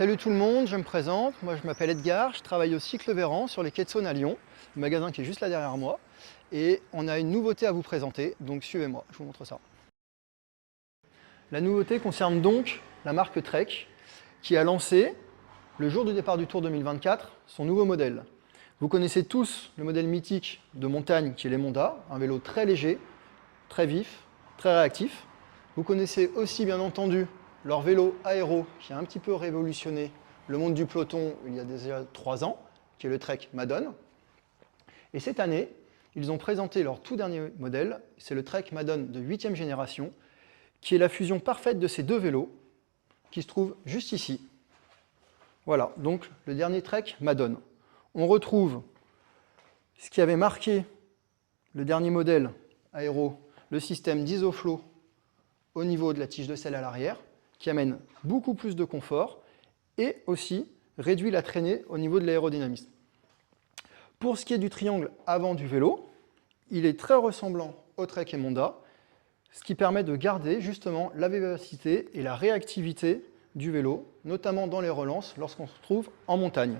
Salut tout le monde, je me présente, moi je m'appelle Edgar, je travaille au Cycle Véran sur les quais de Saône à Lyon, le magasin qui est juste là derrière moi, et on a une nouveauté à vous présenter, donc suivez-moi, je vous montre ça. La nouveauté concerne donc la marque Trek, qui a lancé, le jour du départ du Tour 2024, son nouveau modèle. Vous connaissez tous le modèle mythique de montagne qui est les Monda, un vélo très léger, très vif, très réactif. Vous connaissez aussi bien entendu leur vélo aéro qui a un petit peu révolutionné le monde du peloton il y a déjà 3 ans, qui est le Trek Madone. Et cette année, ils ont présenté leur tout dernier modèle, c'est le Trek Madone de 8e génération, qui est la fusion parfaite de ces deux vélos, qui se trouvent juste ici. Voilà, donc le dernier Trek Madone. On retrouve ce qui avait marqué le dernier modèle aéro, le système d'Isoflow au niveau de la tige de selle à l'arrière, qui amène beaucoup plus de confort et aussi réduit la traînée au niveau de l'aérodynamisme. Pour ce qui est du triangle avant du vélo, il est très ressemblant au Trek et Monda, ce qui permet de garder justement la vivacité et la réactivité du vélo, notamment dans les relances lorsqu'on se trouve en montagne.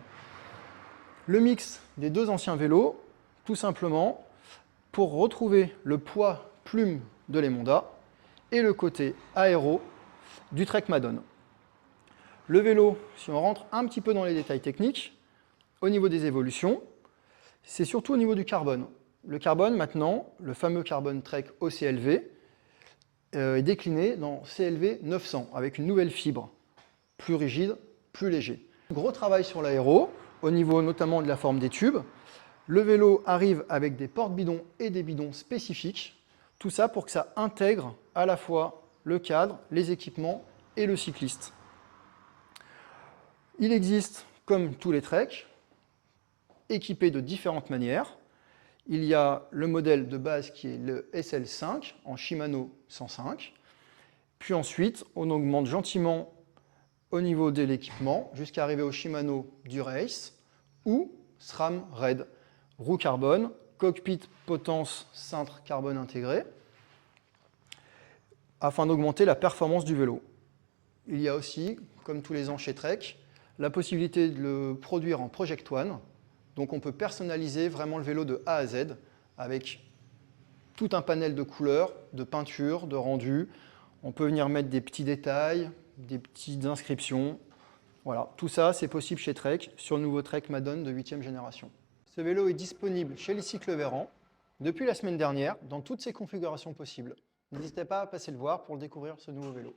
Le mix des deux anciens vélos, tout simplement pour retrouver le poids plume de les Monda et le côté aéro du Trek Madone. Le vélo, si on rentre un petit peu dans les détails techniques, au niveau des évolutions, c'est surtout au niveau du carbone. Le carbone, maintenant, le fameux carbone Trek OCLV, est décliné dans CLV 900, avec une nouvelle fibre, plus rigide, plus léger. Gros travail sur l'aéro, au niveau notamment de la forme des tubes. Le vélo arrive avec des porte-bidons et des bidons spécifiques, tout ça pour que ça intègre à la fois le cadre, les équipements et le cycliste. Il existe, comme tous les Trek, équipés de différentes manières. Il y a le modèle de base qui est le SL5 en Shimano 105. Puis ensuite, on augmente gentiment au niveau de l'équipement jusqu'à arriver au Shimano Durace ou SRAM Red. Roue carbone, cockpit potence cintre carbone intégré, afin d'augmenter la performance du vélo. Il y a aussi, comme tous les ans chez Trek, la possibilité de le produire en Project One. Donc on peut personnaliser vraiment le vélo de A à Z avec tout un panel de couleurs, de peintures, de rendus. On peut venir mettre des petits détails, des petites inscriptions. Voilà, tout ça, c'est possible chez Trek, sur le nouveau Trek Madone de 8e génération. Ce vélo est disponible chez les Cycles Véran depuis la semaine dernière, dans toutes ses configurations possibles. N'hésitez pas à passer le voir pour découvrir ce nouveau vélo.